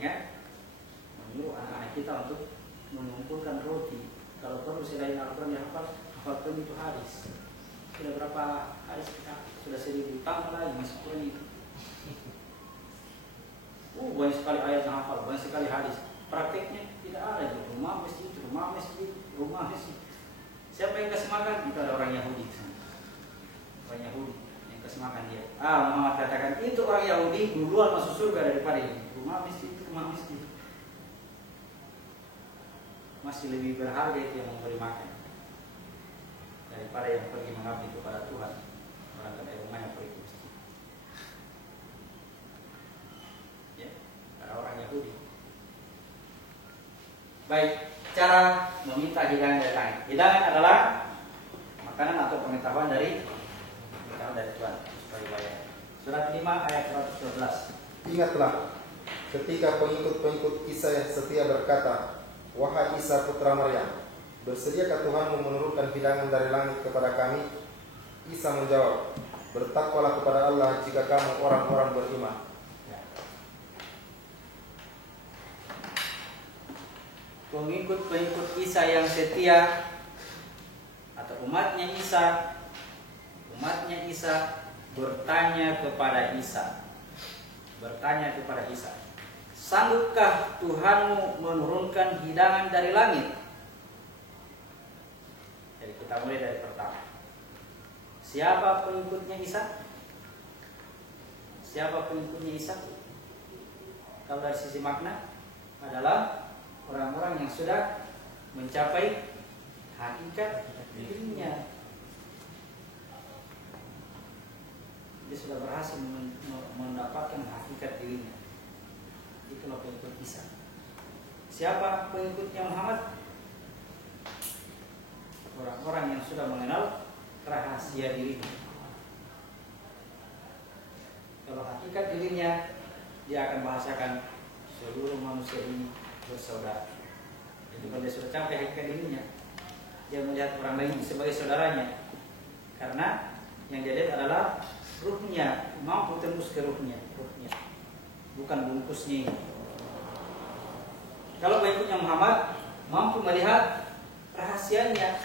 Ingat, menyuruh anak-anak kita untuk mengumpulkan roti. Kalau perlu selain Al-Quran hafalkan itu hadis. Sudah berapa hadis kita? Sudah 1000 tambah lagi masih kurang itu. Banyak sekali ayat yang hafal, banyak sekali hadis. Prakteknya tidak ada. Rumah masjid, rumah masjid, rumah masjid. Siapa yang kasih makan? Itu ada orang Yahudi. Orang Yahudi yang kasih makan dia. Muhammad katakan itu orang Yahudi duluan masuk surga daripada ini. Rumah masjid, rumah masjid. Masih lebih berharga itu yang memberi makan daripada yang pergi mengabdi kepada Tuhan. Orang dari rumahnya pergi ke masjid. Ya, ada orang Yahudi. Baik, cara meminta hidangan dari langit. Hidangan adalah makanan atau pengetahuan dari Tuhan. Surat 5 ayat 112. Ingatlah ketika pengikut-pengikut Isa yang setia berkata, "Wahai Isa putra Maryam, bersediakah Tuhanmu menurunkan hidangan dari langit kepada kami?" Isa menjawab, "Bertakwalah kepada Allah jika kamu orang-orang beriman." Pengikut-pengikut Isa yang setia atau umatnya Isa bertanya kepada Isa, sanggupkah Tuhanmu menurunkan hidangan dari langit? Jadi kita mulai dari pertama. Siapa pengikutnya Isa? Kalau dari sisi makna adalah orang-orang yang sudah mencapai hakikat dirinya. Dia sudah berhasil mendapatkan hakikat dirinya. Itulah pengikut Isa. Siapa pengikutnya Muhammad? Orang-orang yang sudah mengenal rahasia dirinya. Kalau hakikat dirinya, dia akan bahasakan seluruh manusia ini bersaudara. Jadi kalau dia sudah sampai hakikat dirinya, dia melihat orang lain sebagai saudaranya. Karena yang dia lihat adalah ruhnya, mampu tembus ke ruhnya, bukan bungkusnya ini. Kalau pengikutnya Muhammad mampu melihat rahasianya,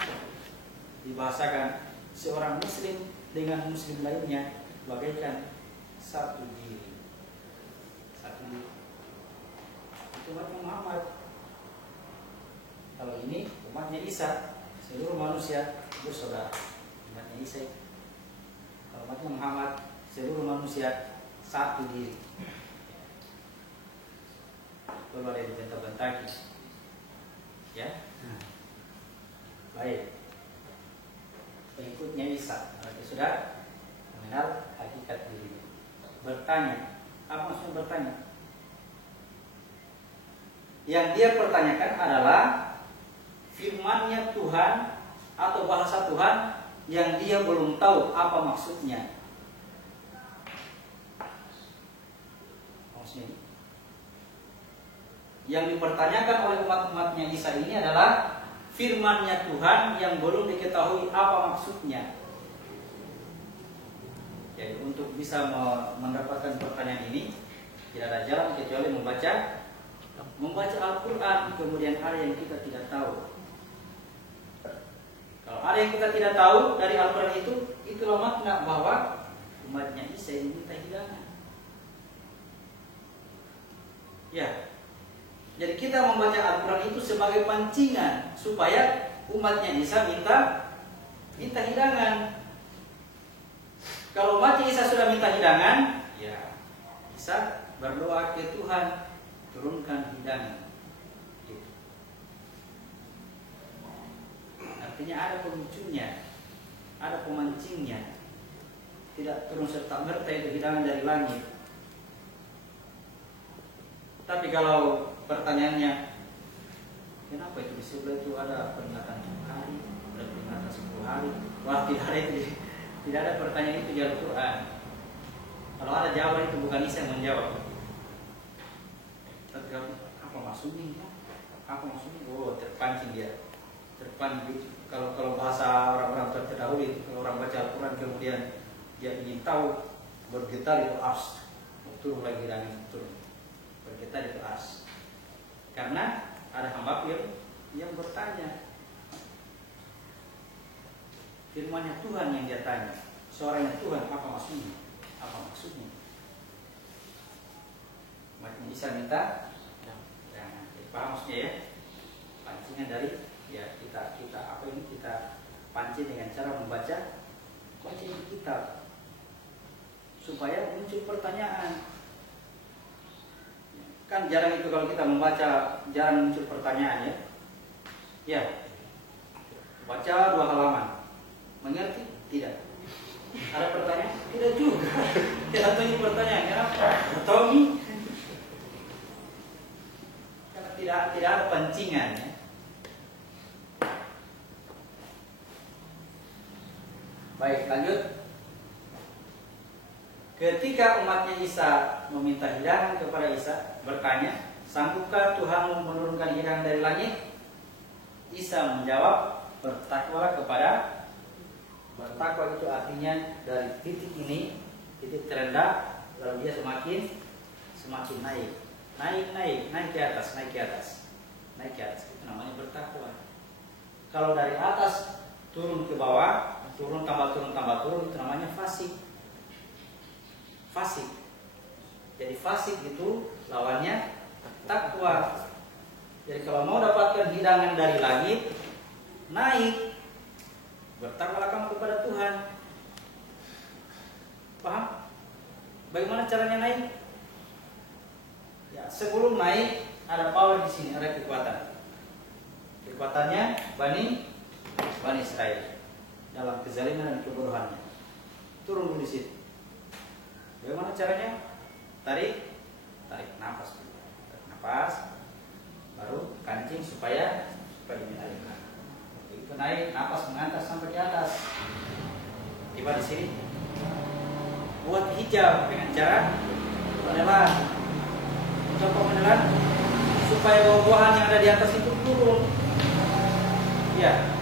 dibahasakan seorang muslim dengan muslim lainnya bagaikan satu diri. Itu umatnya Muhammad. Kalau ini umatnya Isa, seluruh manusia bersaudara. Umatnya Isa. Kalau umatnya Muhammad, seluruh manusia satu diri. Kalau ada yang bentak-bentaki, ya. Baik. Pengikutnya Isa, berarti sudah mengenal hakikat dirinya. Bertanya, apa maksudnya bertanya? Yang dia pertanyakan adalah firman-Nya Tuhan atau bahasa Tuhan yang dia belum tahu apa maksudnya. Yang dipertanyakan oleh umat-umatnya Isa ini adalah firman-Nya Tuhan yang belum diketahui apa maksudnya. Jadi untuk bisa mendapatkan pertanyaan ini tidak ada jalan kecuali membaca Al-Quran. Kemudian ada yang kita tidak tahu. Kalau ada yang kita tidak tahu dari Al-Quran itulah makna bahwa umatnya Isa yang minta hidangan. Ya. Jadi kita membaca Al-Quran itu sebagai pancingan supaya umatnya Isa minta hidangan. Kalau umatnya Isa sudah minta hidangan, ya Isa berdoa ke Tuhan, turunkan hidangan. Gitu. Artinya ada pemicunya, ada pemancingnya. Tidak turun serta-merta itu hidangan dari langit. Tapi kalau pertanyaannya, kenapa itu di sebelah itu ada peringatan 7 hari, ada peringatan 10 hari? Wah, tidak ada pertanyaan itu di Al-Quran. Kalau ada jawaban itu bukan Isa yang menjawab. Tapi apa maksudnya? Oh, terpancing dia. Terpancing. Kalau bahasa orang-orang terdahulu, kalau orang baca Al-Quran kemudian dia ingin tahu, bergetar itu ars. Turun lagi dan turun. Bergetar itu ars. karena ada hamba yang bertanya. Firman-Nya Tuhan yang dia tanya. Suaranya Tuhan, apa maksudnya? Apa maksudnya? Umatnya Isa minta, paham maksudnya ya? Pancingan dari ya kita apa ini kita pancing dengan cara membaca kitab supaya muncul pertanyaan. Kan jarang itu kalau kita membaca jarang muncul pertanyaan ya. Ya, baca 2 halaman, mengerti? Tidak. Ada pertanyaan? Tidak juga. Tidak tahu ini pertanyaan kenapa? Tahu ini? Karena tidak ada pancingan ya. Baik, lanjut. Ketika umatnya Isa meminta hidangan kepada Isa, bertanya, sanggupkah Tuhan menurunkan hidangan dari langit? Isa menjawab, bertakwalah kepada. Bertakwa itu artinya dari titik ini, titik terendah, lalu dia semakin naik ke atas. Itu namanya bertakwa. Kalau dari atas turun ke bawah, turun tambah turun, itu namanya fasik. Jadi fasik itu lawannya takwa. Jadi kalau mau dapatkan hidangan dari langit, naik, bertakwalah kamu kepada Tuhan. Paham? Bagaimana caranya naik? Ya, sebelum naik ada power di sini, ada kekuatan. Kekuatannya Bani Israel dalam kezaliman dan kebodohannya. Turun dulu di situ. Bagaimana caranya? Tarik nafas dulu. Tarik nafas, baru kancing supaya dialirkan. Begitu naik, nafas mengantar sampai ke atas. Tiba di sini, buat hijab dengan cara menelan. Coba menelan supaya buah-buahan yang ada di atas itu turun. Ya,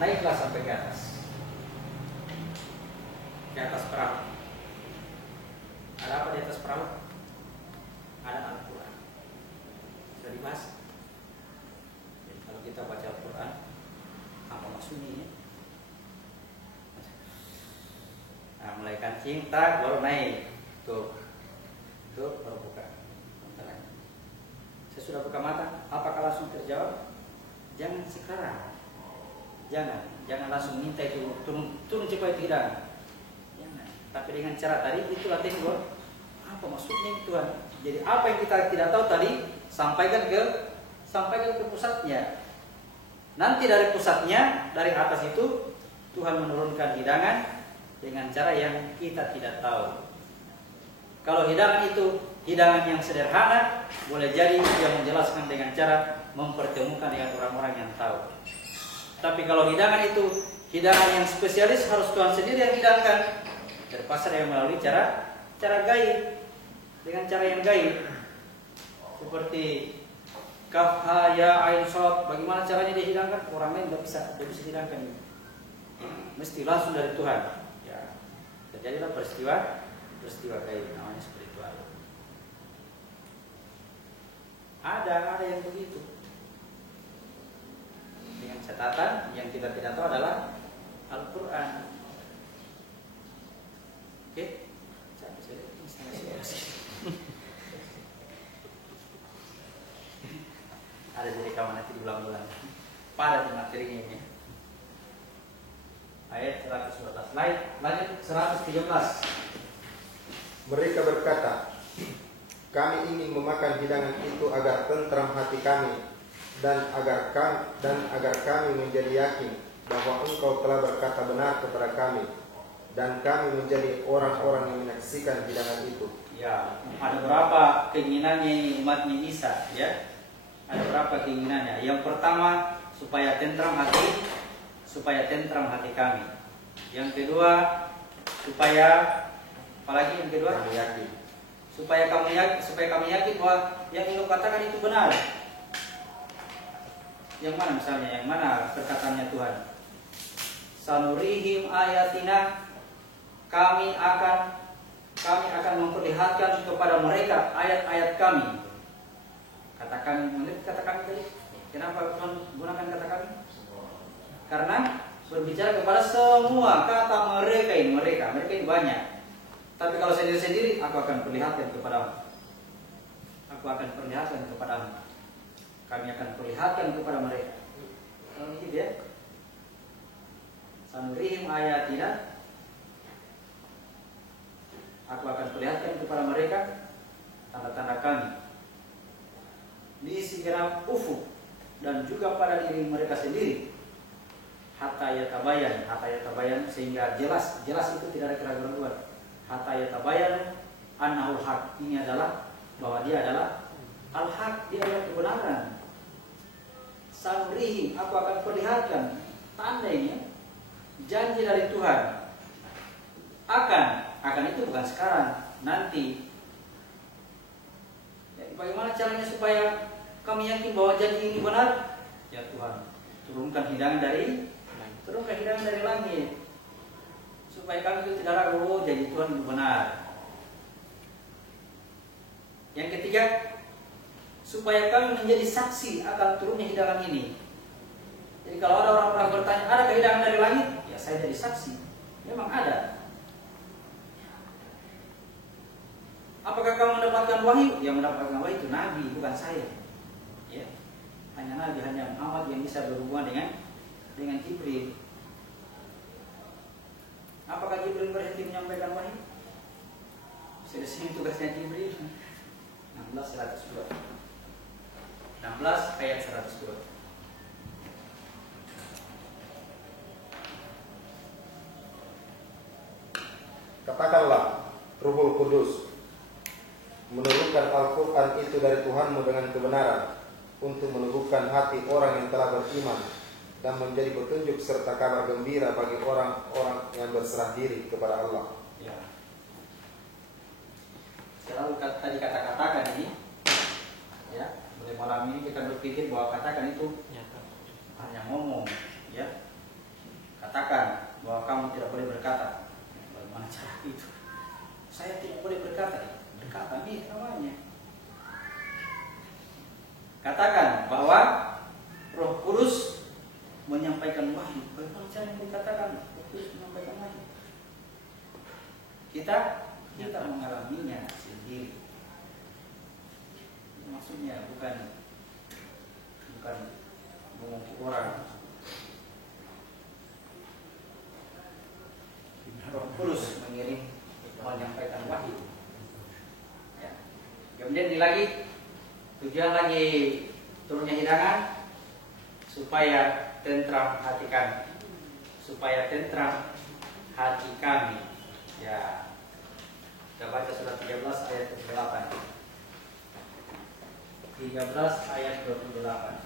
naiklah sampai ke atas. Di atas perahu. Ada apa di atas perahu? Ada Al-Quran. Sudah dibahas. Jadi kalau kita baca Al-Quran, apa maksudnya? Nah, mulai kancing, tak baru naik. Tuh baru buka. Bentar lagi. Saya sudah buka mata. Apakah langsung terjawab? Jangan sekarang. Jangan langsung minta itu turun cepat tidak. Tapi dengan cara tadi itu latihan gue. Apa maksudnya Tuhan? Jadi apa yang kita tidak tahu tadi sampaikan ke pusatnya. Nanti dari pusatnya, dari atas itu Tuhan menurunkan hidangan dengan cara yang kita tidak tahu. Kalau hidangan itu hidangan yang sederhana, boleh jadi dia menjelaskan dengan cara mempertemukan dengan orang-orang yang tahu. Tapi kalau hidangan itu hidangan yang spesialis, harus Tuhan sendiri yang hidangkan. Terpaksa yang melalui cara gaib, dengan cara yang gaib, seperti kaf ha ya ain shad. Bagaimana caranya dihidangkan? Orang lain tidak bisa hidangkan. Mesti langsung dari Tuhan. Ya, terjadilah peristiwa gaib, namanya spiritual. Ada yang begitu. Dengan catatan yang kita tidak tahu adalah Al-Quran. Oke, ada jadi kawan nanti diulang-ulang. Pada di materinya ini. Ayat 112. Lanjut 113. Mereka berkata, kami ingin memakan hidangan itu agar tentram hati kami dan agar kami menjadi yakin bahwa Engkau telah berkata benar kepada kami. Dan kami menjadi orang-orang yang menyaksikan hidangan itu. Ya, ada berapa keinginannya umatnya Isa, ya? Ada berapa keinginannya? Yang pertama, supaya tentram hati kami. Yang kedua, supaya apalagi yang kedua? Kami yakin. Supaya kami yakin bahwa yang Engkau katakan itu benar. Yang mana misalnya? Yang mana perkataannya Tuhan? Sanurihim ayatina. Kami akan memperlihatkan kepada mereka ayat-ayat kami. Kata kami, menurut kata kami tadi. Kenapa Tuhan gunakan kata kami? Karena berbicara kepada semua kata mereka ini banyak. Tapi kalau sendiri-sendiri, aku akan perlihatkan kepadamu. Aku akan perlihatkan kepadamu. Kami akan perlihatkan kepada mereka. Gitu ya. Sanurihim ayatina. Aku akan perlihatkan kepada mereka tanda-tanda kami di segenap ufuk dan juga pada diri mereka sendiri. Hatta yatabayan sehingga jelas itu tidak ada keraguan. Hatta yatabayan annahul haq, ini adalah bahwa dia adalah al-haq, dia adalah kebenaran. Sanurihim, aku akan perlihatkan tanda ini, janji dari Tuhan. Akan itu bukan sekarang, nanti. Jadi bagaimana caranya supaya kami yakin bahwa janji ini benar? Ya Tuhan, turunkan hidangan dari langit, supaya kami itu tidak ragu, janji Tuhan itu benar. Yang ketiga, supaya kami menjadi saksi akan turunnya hidangan ini. Jadi kalau ada orang-orang bertanya, ada hidangan dari langit? Ya saya jadi saksi, memang ada. Apakah kamu mendapatkan wahyu? Yang mendapatkan wahyu itu Nabi, bukan saya. Ya, hanya Nabi, hanya Muhammad yang bisa berhubungan dengan Jibril. Apakah Jibril berhenti menyampaikan wahyu? Sini tugasnya Jibril. 16 ayat 102. Katakanlah, Ruhul Kudus menurunkan Al-Quran itu dari Tuhanmu dengan kebenaran, untuk meneguhkan hati orang yang telah beriman dan menjadi petunjuk serta kabar gembira bagi orang-orang yang berserah diri kepada Allah. Ya. Selalu tadi kata-katakan ini, ya, mulai malam ini kita berpikir bahwa katakan itu hanya ngomong, ya. Katakan bahwa kamu tidak boleh berkata. Bagaimana cara itu? Saya tidak boleh berkata. Berkata ini namanya. Katakan bahwa Roh Kudus menyampaikan wahyu. Bagaimana cara dikatakan Roh Kudus menyampaikan wahyu? Kita mengalaminya sendiri. Maksudnya bukan mengungkit orang. Roh Kudus menyampaikan wahyu. Ya. Kemudian lagi tujuan lagi turunnya hidangan supaya tentram hati kami, Ya, kita baca surat 13 ayat 28. 13 ayat 28.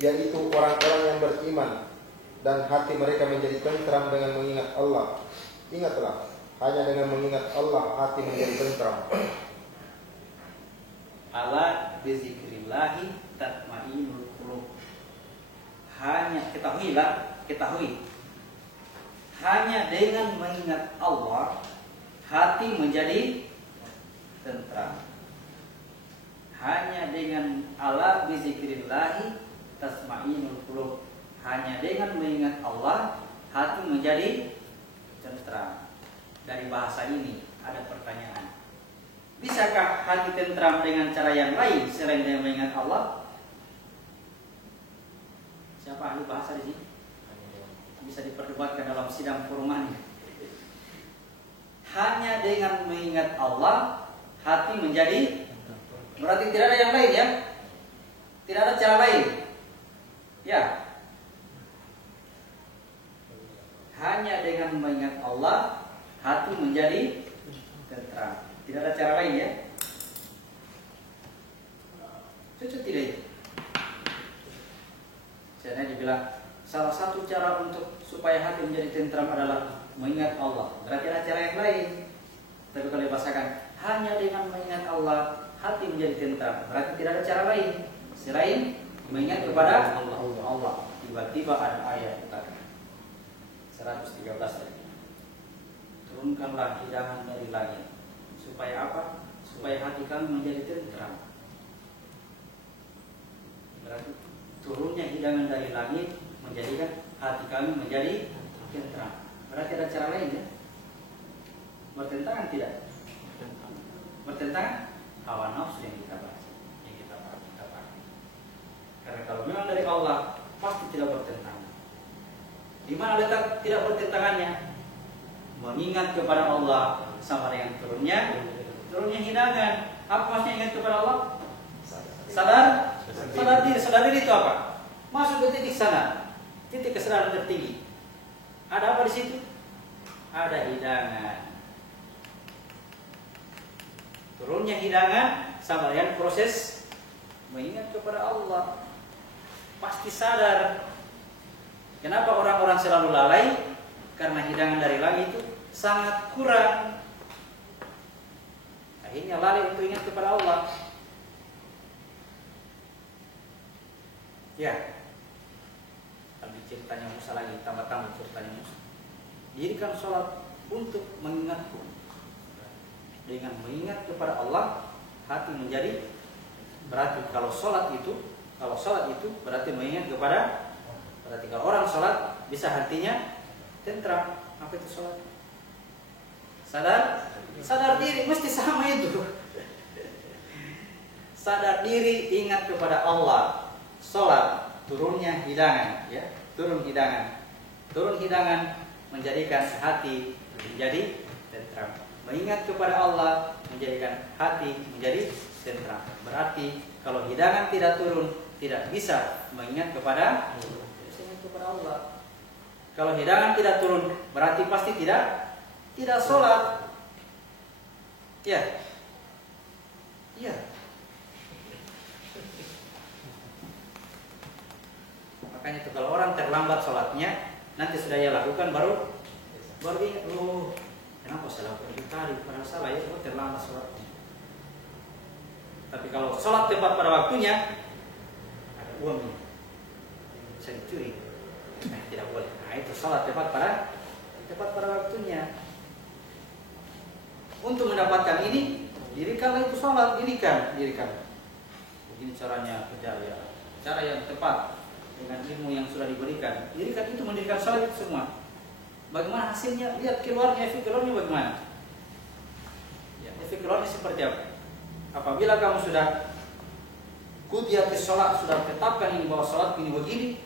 Yaitu orang-orang yang beriman dan hati mereka menjadi tentram dengan mengingat Allah. Ingatlah, hanya dengan mengingat Allah hati menjadi tentram. Ala bizikrillahi tatma'innul qulub. Hanya ketahui. Hanya dengan mengingat Allah hati menjadi tentram. Hanya dengan ala bizikrillahi tatma'innul qulub. Hanya dengan mengingat Allah hati menjadi tentram. Dari bahasa ini ada pertanyaan. Bisakah hati tentram dengan cara yang lain selain dengan mengingat Allah? Siapa ahli bahasa di sini? Bisa diperdebatkan dalam sidang forum. Hanya dengan mengingat Allah hati menjadi, berarti tidak ada yang lain ya? Tidak ada cara lain. Ya. Hanya dengan mengingat Allah hati menjadi tentram. Tidak ada cara lain ya? Cocok tidak itu? Saya dibilang salah satu cara untuk supaya hati menjadi tentram adalah mengingat Allah. Berarti ada cara yang lain. Tapi kalau dibahasakan hanya dengan mengingat Allah hati menjadi tentram, berarti tidak ada cara lain selain mengingat kepada Allah. Tiba-tiba ada ayat tadi 113 tadi. Turunkanlah hidangan dari langit. Supaya apa? supaya hati kami menjadi tentram. Berarti turunnya hidangan dari langit menjadikan hati kami menjadi tentram. Berarti ada cara lain ya? Bertentangan tidak? Bertentangan hawa nafsu yang kita baca, yang kita pakai. Karena kalau memang dari Allah pasti tidak bertentangan. Di mana letak tidak bertentangannya? Mengingat kepada Allah sama dengan turunnya hidangan. Apa maksudnya ingat kepada Allah? Sadar diri itu apa? Masuk ke titik sana, titik kesadaran tertinggi. Ada apa di situ? Ada hidangan. Turunnya hidangan sama dengan proses mengingat kepada Allah. Pasti sadar. Kenapa orang-orang selalu lalai? Karena hidangan dari langit itu sangat kurang. Akhirnya lalai untuk ingat kepada Allah. Ya, tapi ceritanya Musa lagi, tambah-tambah ceritanya Musa. Dirikan sholat untuk mengingatku. Dengan mengingat kepada Allah, hati menjadi. Berarti kalau sholat itu berarti mengingat kepada. Berarti kalau orang sholat bisa hatinya tentram. Apa itu sholat? Sadar diri, mesti sama itu. Sadar diri, ingat kepada Allah. Sholat, turunnya hidangan, ya, turun hidangan menjadikan hati menjadi tentram. Mengingat kepada Allah menjadikan hati menjadi tentram. Berarti kalau hidangan tidak turun, tidak bisa mengingat kepada Allah. Kalau hidangan tidak turun, berarti pasti tidak sholat. Ya. Makanya itu kalau orang terlambat sholatnya, nanti sudah ia lakukan baru ingat, kenapa saya lakukan itu tadi? Padahal salah ya, terlambat sholatnya. Tapi kalau sholat tepat pada waktunya, ada uangnya, bisa dicuri. Tidak boleh. Nah itu sholat tepat pada waktunya. Untuk mendapatkan ini, dirikanlah itu sholat, dirikan. Begini caranya kerja ya, cara yang tepat dengan ilmu yang sudah diberikan. Dirikan itu, mendirikan sholat itu semua. Bagaimana hasilnya? Lihat keluarnya, efek keluarnya bagaimana? Ya, efek keluarnya seperti apa? Apabila kamu sudah kudiyati sholat, sudah tetapkan ini bahwa sholat ini begini,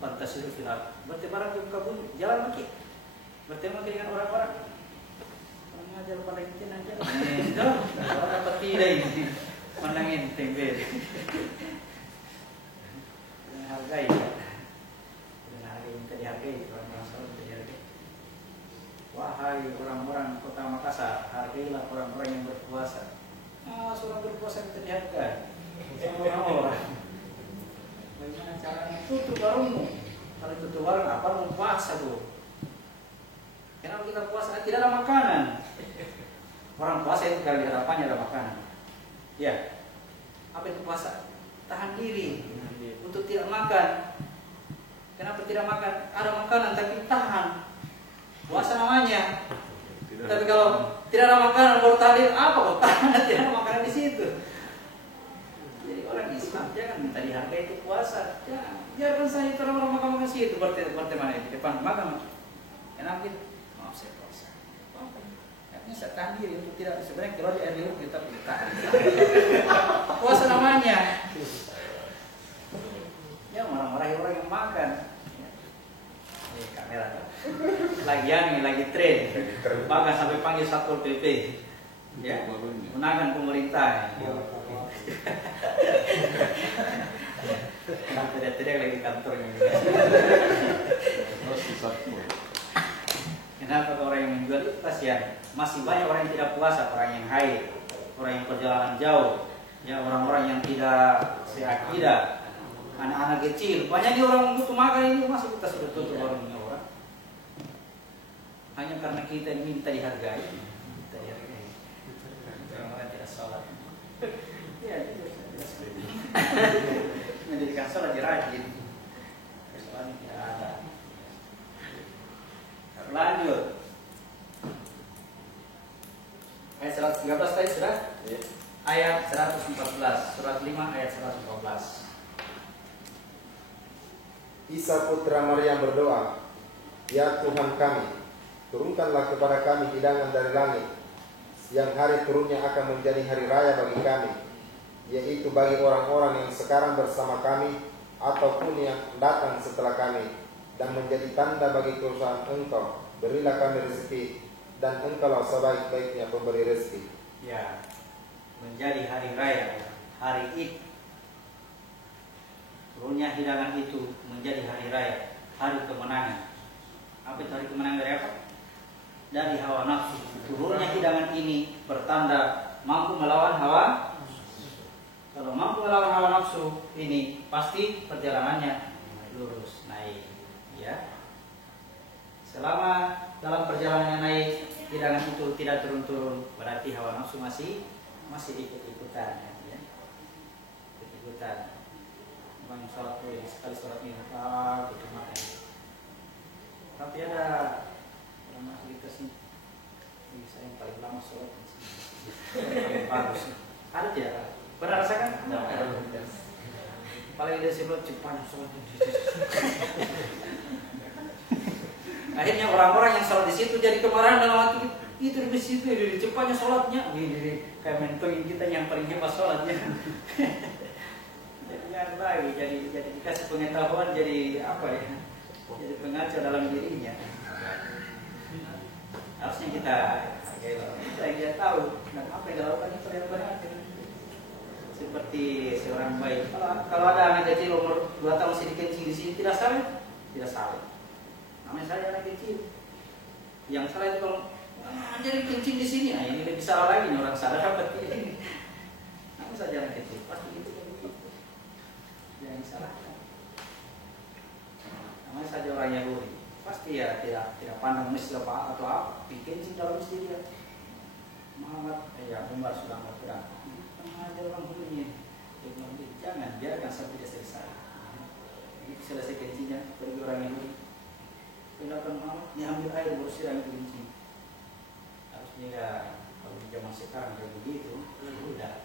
fantasiru filar, bertebaran ke muka bumi, jalan lagi, bertemu dengan orang-orang, orang ajar pada intin aja, orang dapat tidak ini, pandang enteng ber, dengan hargai, minta dihargai, orang-orang selalu minta dihargai. Wahai orang-orang kota Makassar, hargailah orang-orang yang berpuasa. Seorang berpuasa minta dihargai, sama orang-orang. Bagaimana caranya? Tutup warungmu. Kalau tutup warung, apa mau puasa tuh? Kenapa kita puasa? Tidak ada makanan. Orang puasa itu kalau di hadapannya ada makanan. Ya. Apa itu puasa? Tahan diri untuk tidak makan. Kenapa tidak makan? Ada makanan tapi tahan. Puasa namanya. Tapi kalau tidak ada makanan, baru tahan, apa kok tahan? Tidak ada makanan di situ. Jadi orang Islam jangan minta dihargai itu puasa. Jangan. Biarkan saja itu orang-orang makan situ berteman di depan makan. Kenapa gitu? Maaf saya puasa. Artinya saya tahan diri untuk tidak, sebenarnya kalau di air liur kita tahan. Puasa namanya. Ya marah-marahi orang yang makan. Ini kamera kan. Lagi tren. Bahkan sampai panggil Satpol PP. Ya, menangkan pemerintah. Tidak lagi kantornya. Kenapa orang yang menjual itu kasihan? Masih banyak orang yang tidak puasa, orang yang haid, orang yang perjalanan jauh, ya orang-orang yang tidak seakidah, anak-anak kecil. Banyak orang butuh makan ini, masih kita sudah tutup warungnya orang. Hanya karena kita minta dihargai. Orang-orang tidak sholat. Ya, menjadikan sholat dirajin. Persoalan tidak ada. Lanjut. Ayat 113 tadi sudah. Ya. Ayat 114, surat 5 ayat 114. Isa putra Maryam berdoa, "Ya Tuhan kami, turunkanlah kepada kami hidangan dari langit, yang hari turunnya akan menjadi hari raya bagi kami, yaitu bagi orang-orang yang sekarang bersama kami, ataupun yang datang setelah kami, dan menjadi tanda bagi kesusahan Engkau. Berilah kami rezeki, dan Engkaulah sebaik-baiknya pemberi rezeki." Ya, menjadi hari raya, hari Id. Turunnya hidangan itu menjadi hari raya, hari kemenangan. Apa itu hari kemenangan dari apa? Dari hawa nafsu. Turunnya hidangan ini bertanda mampu melawan hawa. Kalau mampu melawan hawa nafsu ini, pasti perjalanannya lurus naik. Ya. Selama dalam perjalanannya naik, hidangan itu tidak turun-turun, berarti hawa nafsu masih ikut-ikutan. Ya. Ikut-ikutan. Memang sholat boleh sekali sholat ini gitu makan. Tapi ada masuk kita sih, saya yang paling lama sholat di sini. Paling bagus. Ada tidak? Pernah rasakan? Tidak. Paling dia sebut cepat sholat. Akhirnya orang-orang yang sholat di situ jadi kemarahan dalam hati, itu di situ di cepatnya sholatnya. Kayak mentongin kita yang paling hebat sholatnya. Jangan lagi jadi dikasih pengetahuan, jadi apa ya, jadi pengajar dalam dirinya. Harusnya kita yang tahu dan apa yang dilakukan itu yang benar. Seperti seorang bayi, kalau ada anak kecil umur 2 tahun masih dikencing di sini, tidak salah. Namanya saya anak kecil. Yang salah itu kalau jadi kencing di sini, nah ini lebih salah lagi nih, orang sadar seperti ini. Namanya saja anak kecil, pasti itu. Yang disalahkan. Namanya saja orang Yahudi, pasti ya tidak pandang masjid apa atau apa, bikin sih dalam masjid dia. Muhammad, Umar sudah berperang. Mengajar orang Yahudi, jangan biarkan sampai dia selesai. Ini selesai kencinya, pergi orang Yahudi. Kenapa Muhammad diambil air bersih yang kencing. Harusnya ya, kalau di zaman sekarang kayak begitu, udah.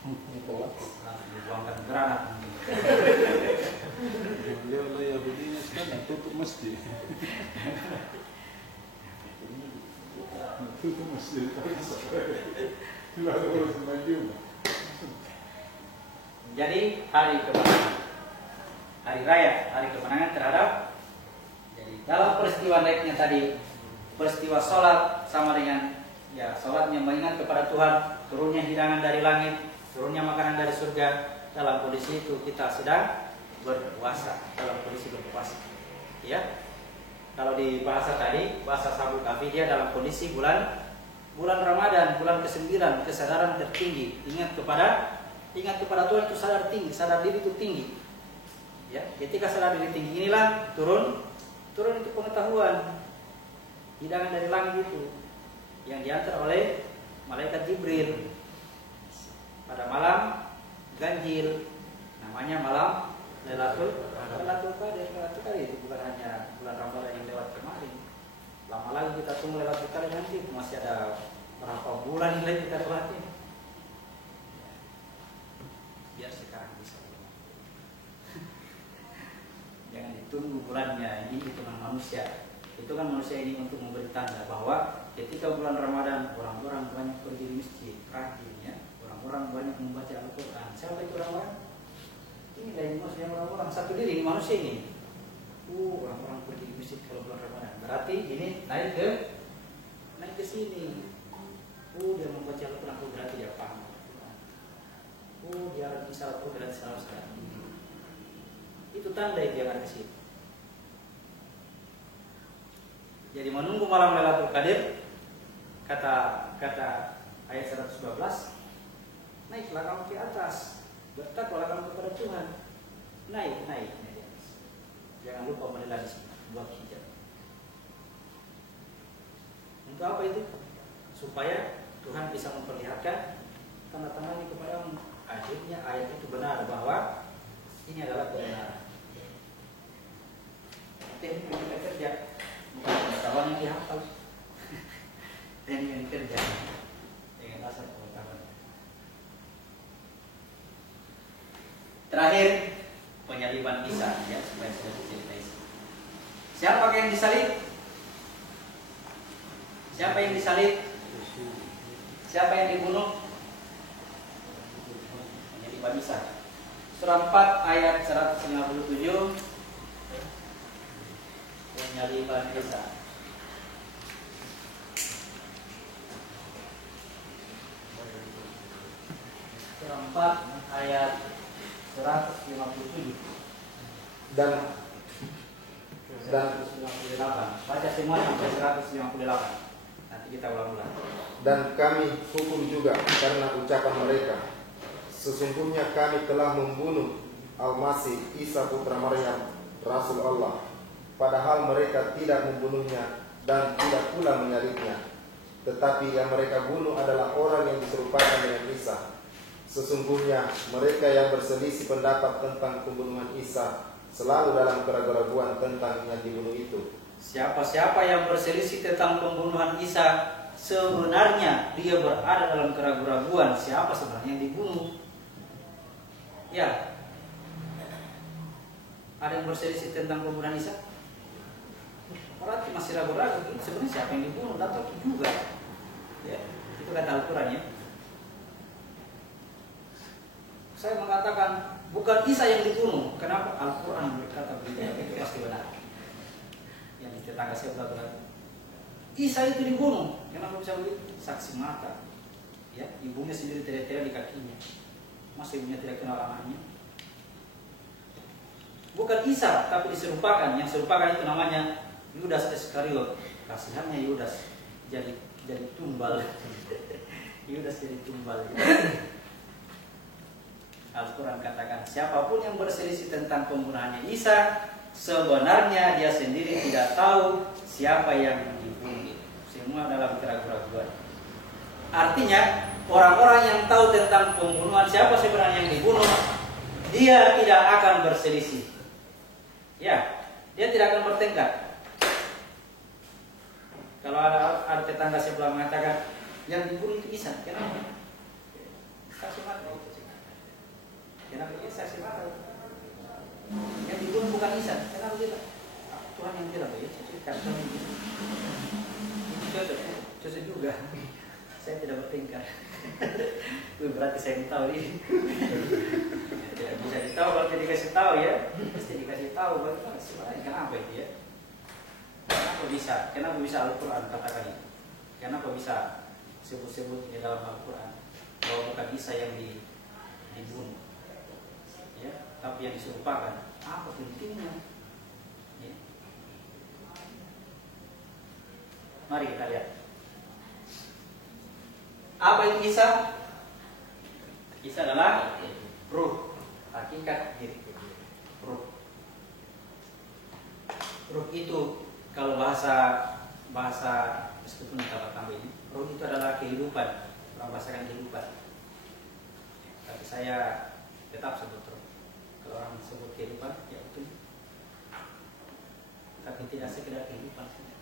Dibuangkan granat. Beliau ya begini sekarang tutup masjid. Tutup masjid. Jadi hari kemenangan, hari raya, hari kemenangan terhadap. Jadi dalam peristiwa naiknya tadi, peristiwa sholat sama dengan ya sholatnya mengingat kepada Tuhan, turunnya hidangan dari langit, turunnya makanan dari surga. Dalam kondisi itu kita sedang berpuasa, dalam kondisi berpuasa. Ya, kalau di bahasa tadi, bahasa Sabul Kafi, dia dalam kondisi bulan Ramadan, bulan ke-9, kesadaran tertinggi. Ingat kepada Tuhan itu sadar tinggi, sadar diri itu tinggi. Ya, ketika sadar diri tinggi inilah turun itu pengetahuan, hidangan dari langit itu yang diantar oleh malaikat Jibril pada malam ganjil, namanya malam Lailatul Qadar. Itu bukan hanya bulan Ramadan yang lewat kemarin. Lama lagi kita tunggu Lailatul Qadar, nanti masih ada berapa bulan lagi kita lewati. Biar sekarang bisa. Jangan ditunggu bulannya, ini hitungan manusia. Itu kan manusia ini untuk memberi tanda bahwa ketika bulan Ramadan orang-orang banyak pergi di masjid, rajin ya. Orang-orang banyak membaca Al-Quran. Siapa itu orang-orang? Ini dari manusia orang-orang satu diri ini manusia ini. Orang-orang pergi di masjid kalau bulan Ramadan. Berarti ini naik ke sini. Dia membaca Al-Quran, berarti dia paham Al-Quran. Dia bisa Al-Quran salah. Itu tanda dia akan ke sini. Jadi menunggu malam Lailatul Qadar, kata ayat 112, naiklah kamu ke atas, bertakwalah kamu kepada Tuhan. Naik. Jangan lupa menilai buat hijab. Untuk apa itu? Supaya Tuhan bisa memperlihatkan tanda-tandanya kepadamu. Akhirnya ayat itu benar bahwa ini adalah kebenaran. Teknik yang kita kerja, bukan pengetahuan yang dihafal. Teknik yang kerja. Terakhir penyaliban Isa, ya, supaya sudah cerita Isa. Siapa yang disalib? Siapa yang disalib? Siapa yang dibunuh? Penyaliban Isa. Surah 4 ayat 157. Penyaliban Isa. Surah 4 ayat 157 Dan 158. Baca semua sampai 158. Nanti kita ulang-ulang. Dan kami hukum juga karena ucapan mereka, sesungguhnya kami telah membunuh Al-Masih Isa putra Maryam, Rasul Allah, padahal mereka tidak membunuhnya dan tidak pula menyalibnya. Tetapi yang mereka bunuh adalah orang yang diserupakan dengan Isa. Sesungguhnya mereka yang berselisih pendapat tentang pembunuhan Isa selalu dalam keraguan-raguan tentang yang dibunuh itu. Siapa-siapa yang berselisih tentang pembunuhan Isa, sebenarnya dia berada dalam keraguan-raguan siapa sebenarnya yang dibunuh. Ya, ada yang berselisih tentang pembunuhan Isa, berarti masih ragu-ragu. Sebenarnya siapa yang dibunuh, atau juga. Ya, itu kata Al-Quran ya. Saya mengatakan bukan Isa yang dibunuh. Kenapa? Al-Quran berkata begitu, itu pasti benar. Yang di tetangga saya berkata Isa itu dibunuh. Kenapa bisa begitu? Saksi mata. Ya, ibunya sendiri teriak-teriak di kakinya. Masa ibunya tidak kenal anaknya? Bukan Isa, tapi diserupakan. Yang serupakan itu namanya Yudas Iskariot. Kasihannya Yudas jadi tumbal. Yudas jadi tumbal. Al-Quran katakan siapapun yang berselisih tentang pembunuhannya Isa, sebenarnya dia sendiri tidak tahu siapa yang dibunuh. Semua dalam keraguan-raguan. Artinya orang-orang yang tahu tentang pembunuhan siapa sebenarnya yang dibunuh, dia tidak akan berselisih. Ya, dia tidak akan bertengkar. Kalau ada tetangga sebelah mengatakan yang dibunuh itu Isa, kenapa? Saksi mata itu. Kenapa dia saksi mata? Yang dibunuh bukan Isa, kenapa dia? Tuhan yang bilang ya, cocok juga. Saya tidak bertengkar. Berarti saya tahu ini. Tidak bisa ditahu kalau tidak dikasih tahu ya. Pasti dikasih tahu bagaimana sebenarnya kenapa itu ya? Kenapa bisa Al-Quran katakan itu? Kenapa bisa sebut-sebut di dalam Al-Quran bahwa bukan Isa yang dibunuh, ya, tapi yang diserupakan? Apa pentingnya? Ya. Mari kita lihat. Apa itu Isa? Isa adalah ruh, hakikat diri. Ruh. Ruh itu kalau bahasa meskipun kalau tambah ini, ruh itu adalah kehidupan, orang bahasakan kehidupan. Tapi saya tetap sebut ruh. Kalau orang sebut kehidupan, ya betul. Tapi tidak sekedar kehidupan saja.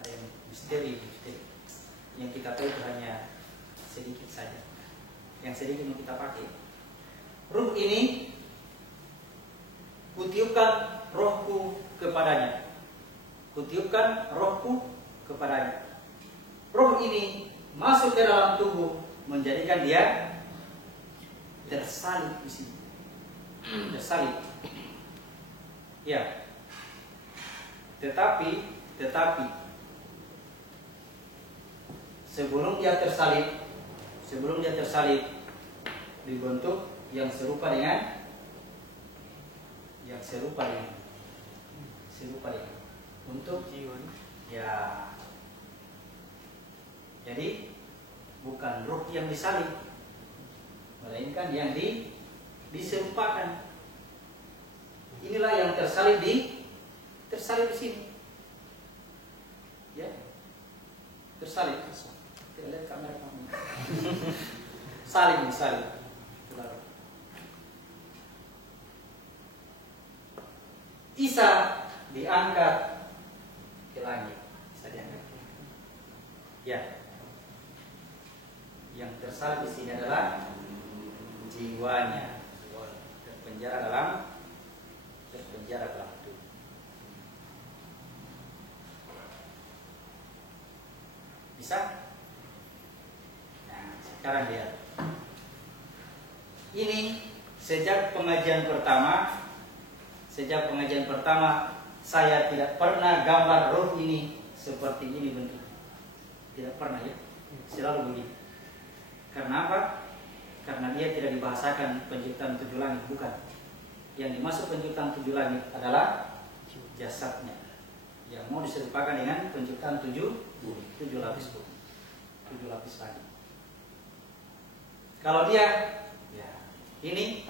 Ada yang misteri. Yang kita tahu itu hanya sedikit saja. Yang sedikit yang kita pakai. Ruh ini kutiupkan rohku kepadanya. Kutiupkan rohku kepadanya. Roh ini masuk ke dalam tubuh, menjadikan dia tersalib di sini. Tersalib. Ya. Tetapi sebelum dia tersalib dibentuk yang serupa dengan untuk jiwa. Ya. Jadi bukan ruh yang disalib, melainkan yang diserupakan. Inilah yang tersalib di sini. Ya. Tersalib. Kita lihat kamera kamu. Salib. Isa diangkat ke langit. Isa diangkat. Ya. Yang tersalib di sini adalah jiwanya. terpenjara dalam tubuh. Bisa? Nah, sekarang lihat. Ini sejak pengajian pertama saya tidak pernah gambar roh ini seperti ini bentuk. Tidak pernah ya. Selalu begini. Karena apa? Karena dia tidak dibahasakan penciptaan 7 langit, bukan. Yang dimaksud penciptaan 7 langit adalah jasadnya, yang mau diserupakan dengan penciptaan 7 lapis bumi, 7 lapis langit. Kalau dia, ya ini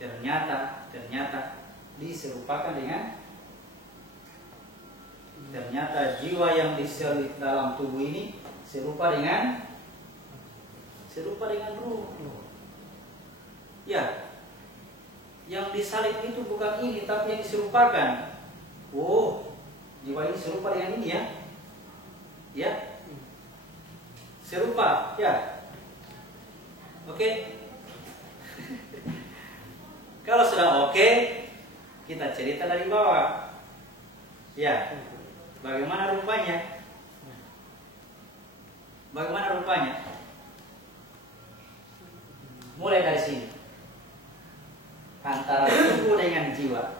ternyata diserupakan dengan ternyata jiwa yang diselit dalam tubuh ini serupa dengan ruh. Ya, yang disalib itu bukan ini, tapi yang diserupakan. Oh, jiwa ini serupa dengan ini ya. Ya, serupa ya. Oke. Kalau sudah oke, kita cerita dari bawah. Ya, bagaimana rupanya? Mulai dari sini. Antara tubuh dengan jiwa.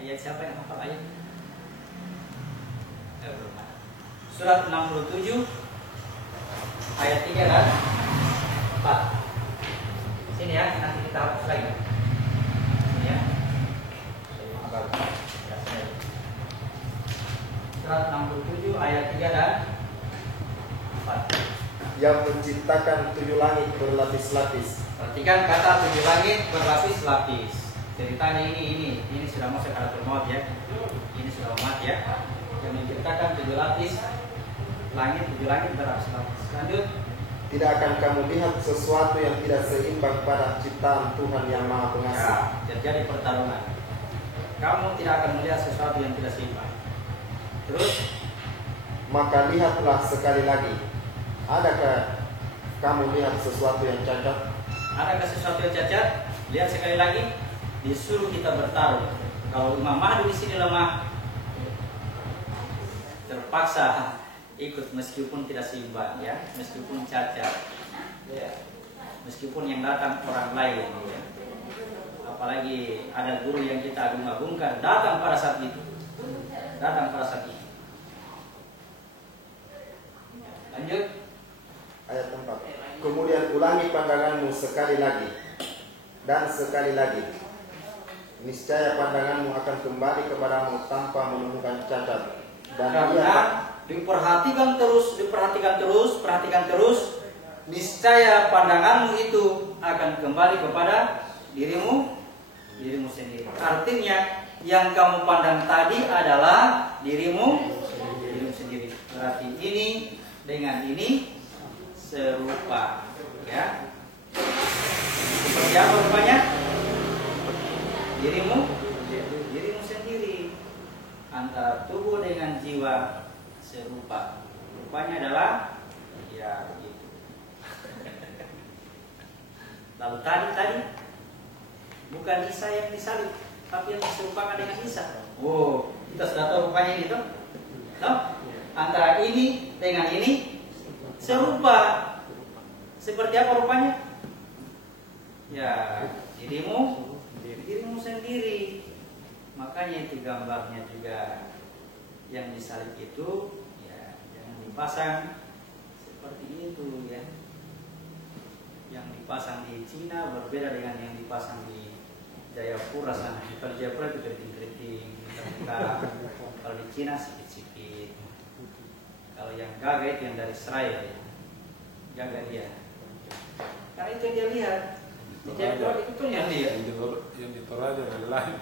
Ayat siapa yang hafal ayat? Surat 67 ayat 3 dan 4. Sini ya, nanti kita hapus lagi. Sini ya. Surat 67 ayat 3 dan 4. Yang menciptakan 7 langit berlapis-lapis. Perhatikan kata 7 langit berlapis-lapis. Ceritanya ini sudah masuk karakter maut ya. Ini sudah mati ya. Yang menciptakan 7 lapis langit, 7 langit berlapis-lapis. Lanjut. Tidak akan kamu lihat sesuatu yang tidak seimbang pada ciptaan Tuhan yang Maha Pengasih. Ya, terjadi pertarungan. Kamu tidak akan melihat sesuatu yang tidak seimbang. Terus, maka lihatlah sekali lagi. Adakah kamu lihat sesuatu yang cacat? Adakah sesuatu yang cacat? Lihat sekali lagi. Disuruh kita bertarung. Kalau Imam Mahdi di sini lemah, terpaksa ikut meskipun tidak seimbang ya, meskipun cacat. Ya. Meskipun yang datang orang lain ya. Apalagi ada guru yang kita agung-agungkan datang pada saat itu. Lanjut. Ayat 4. Kemudian ulangi pandanganmu sekali lagi dan sekali lagi. Niscaya pandanganmu akan kembali kepadamu tanpa menemukan cacat. Dan karena diperhatikan terus. Niscaya pandanganmu itu akan kembali kepada dirimu sendiri. Artinya yang kamu pandang tadi adalah dirimu sendiri. Berarti ini dengan ini serupa, ya. Seperti apa rupanya? Dirimu sendiri. Antara tubuh dengan jiwa serupa. Rupanya adalah ya begitu. Lalu tadi bukan Isa yang disalib, tapi yang diserupakan dengan Isa. Oh, kita sudah tahu rupanya ini toh? Antara ini dengan ini serupa. Seperti apa rupanya? Ya, dirimu sendiri. Makanya itu gambarnya juga yang disalib itu ya jangan dipasang seperti itu ya. Yang dipasang di Cina berbeda dengan yang dipasang di Jayapura sana. Kalau di Jayapura itu keriting-keriting, kalau di Cina sikit-sikit. Kalau yang gagah itu yang dari Israel, gagah dia. Karena itu yang dia lihat. Di Jayapura itu pun yang lihat. Yang di Toraja dari lain.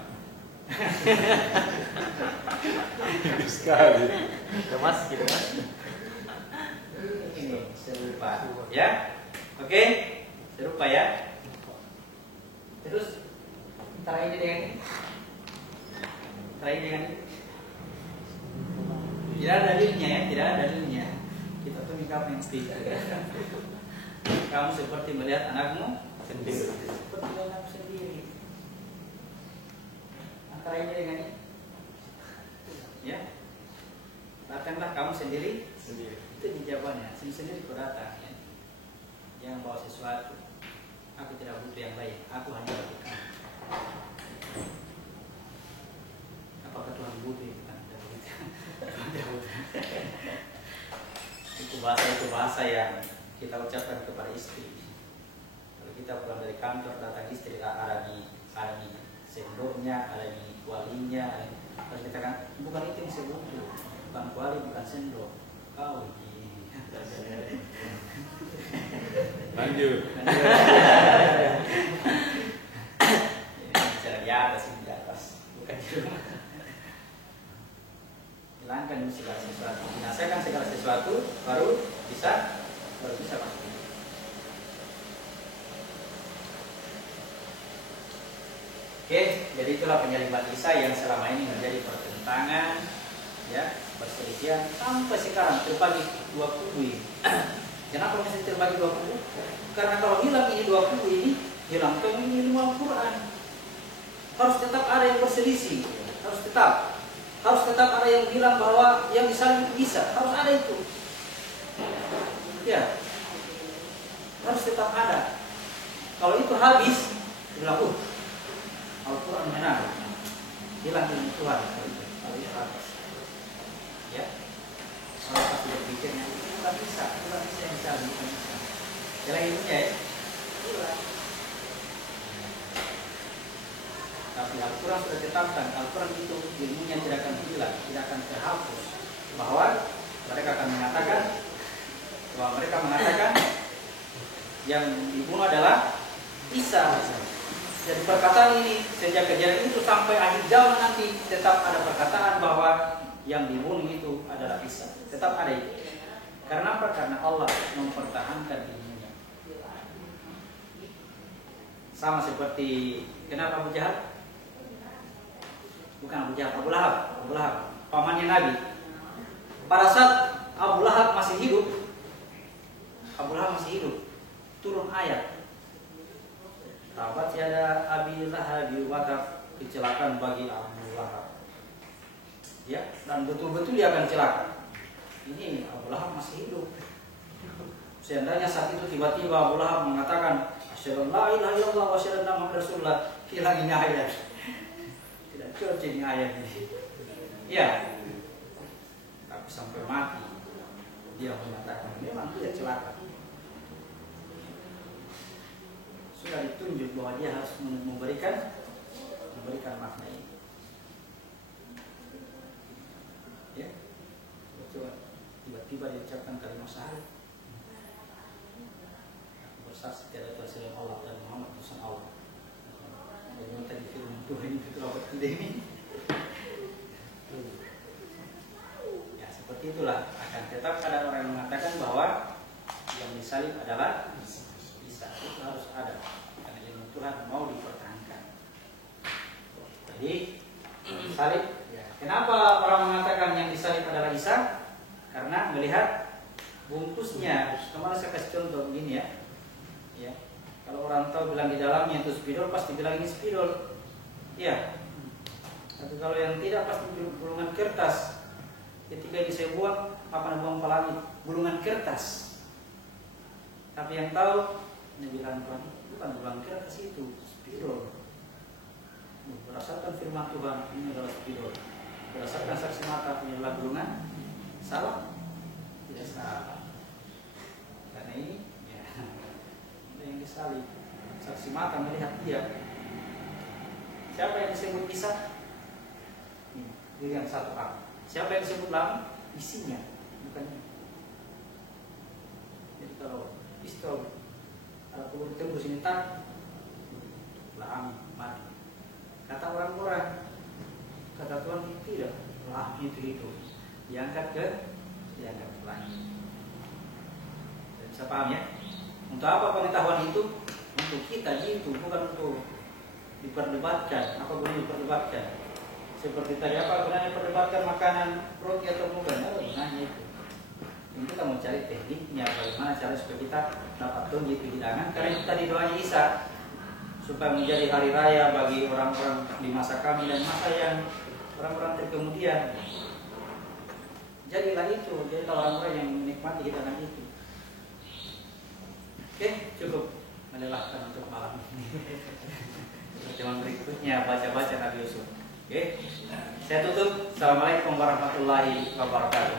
Sekali. Kemas gitu kan. Ini serupa, ya. Oke, serupa ya. Terus antara ini dengan ini. Tidak ada dalilnya ya, Kita tuh mikap yang seperti kamu seperti melihat anakmu Sendiri. seperti anakmu sendiri. Antara ini dengan ini, ya, datanglah kamu sendiri. Itu jawabannya. Sendiri kau datang. Ya. Jangan bawa sesuatu. Aku tidak butuh yang lain. Aku hanya butuh kamu. Apakah Tuhan butuh itu kan? Itu bahasa yang kita ucapkan kepada istri. Kalau kita pulang dari kantor datang istri, ada di sendoknya, ada di kualinya, harus kita kan bukan itu yang saya butuh, bukan kuali, bukan sendok. Kau ini. Lanjut. Bicara di atas, di atas, bukan di rumah. Hilangkan segala sesuatu, binasakan segala sesuatu, baru bisa masuk. Oke, jadi itulah penyaliban Isa yang selama ini menjadi pertentangan, ya, perselisihan sampai sekarang terbagi dua kubu ini. Kenapa mesti terbagi dua kubu? Karena kalau hilang ini dua kubu ini, hilang ilmu Al-Quran. Harus tetap ada yang berselisih, harus tetap ada yang bilang bahwa yang disalib itu bisa, harus ada itu. Ya, harus tetap ada. Kalau itu habis, bilang, Al-Quran menang, hilang ilmu Tuhan. Kalau itu habis, ya. Kalau pasti berpikirnya, bukan bisa yang disalib, bukan bisa. Hilang ilmunya ya, hilang. Tapi Al-Quran sudah tetapkan, Al-Quran itu ilmunya tidak akan hilang, tidak akan terhapus. Bahwa mereka akan mengatakan yang dibunuh adalah Isa. Jadi perkataan ini sejak kejadian itu sampai akhir zaman nanti tetap ada perkataan bahwa yang dibunuh itu adalah Isa. Tetap ada itu. Karena apa? Karena Allah mempertahankan ilmunya. Sama seperti kenapa Abu Jahal? Bukan Abu Jahal, Abu Lahab, pamannya Nabi. Pada saat Abu Lahab masih hidup, turun ayat. Tabat yada Abi Lahab watab, kecelakaan bagi Abu Lahab. Ya, dan betul-betul dia akan celaka. Ini Abu Lahab masih hidup. Seandainya saat itu tiba-tiba Abu Lahab mengatakan, asyhadu an la ilaha illallah wa asyhadu anna Muhammadar Rasulullah, hilang ini ayat. Tidak cocok ini ayat ini. Ya. Tapi sampai mati dia mengatakan memang tidak celaka. Sudah ditunjuk bahwa dia harus memberikan makna ini. Ya. Coba tiba-tiba diucapkan kalimat syahadat. Bersaksi tiada Tuhan selain Allah dan Muhammad utusan Allah. Bagaimana tadi firman Tuhan itu apa tidak ini? Ya seperti itulah, akan tetap ada orang yang mengatakan bahwa yang disalib adalah Isa. Itu harus ada karena ilmu Tuhan mau dipertahankan. Jadi salib, ya. Kenapa orang mengatakan yang disalib adalah Isa? Karena melihat bungkusnya. Kemarin saya kasih contoh begini ya. Ya. Kalau orang tahu bilang di dalamnya itu spidol, pasti bilang ini spidol. Ya. Tapi kalau yang tidak pasti gulungan kertas. Ketika ini saya buang, apa buang pelangi? Gulungan kertas. Tapi yang tahu, ini bilang bukan gulungan kertas itu, spidol. Berdasarkan firman Tuhan, ini adalah spidol. Berdasarkan saksi mata, ini adalah gulungan. Salah? Tidak salah. Karena ini, ya, yang disalib. Saksi mata melihat dia. Siapa yang disebut Isa? Ini yang satu A. Siapa yang disebut Lam? Isinya, bukan ini. Jadi kalau pistol ada peluru tembus ini tak, Lam mati. Kata orang-orang, kata Tuhan tidak, Lam itu diangkat ke langit. Bisa paham ya? Untuk apa pengetahuan itu? Untuk kita itu, bukan untuk diperdebatkan. Apa boleh diperdebatkan? Seperti tadi, apa gunanya perdebatkan makanan roti atau bukan? Apa gunanya itu? Ini kita mau cari tekniknya, bagaimana cara supaya kita dapat tunjuk itu hidangan, karena itu tadi doanya Isa supaya menjadi hari raya bagi orang-orang di masa kami dan masa yang orang-orang terkemudian. Jadilah orang-orang yang menikmati hidangan itu. Oke, cukup melelahkan untuk malam ini. Pertemuan berikutnya baca-baca Nabi Yusuf. Oke, saya tutup. Assalamualaikum warahmatullahi wabarakatuh.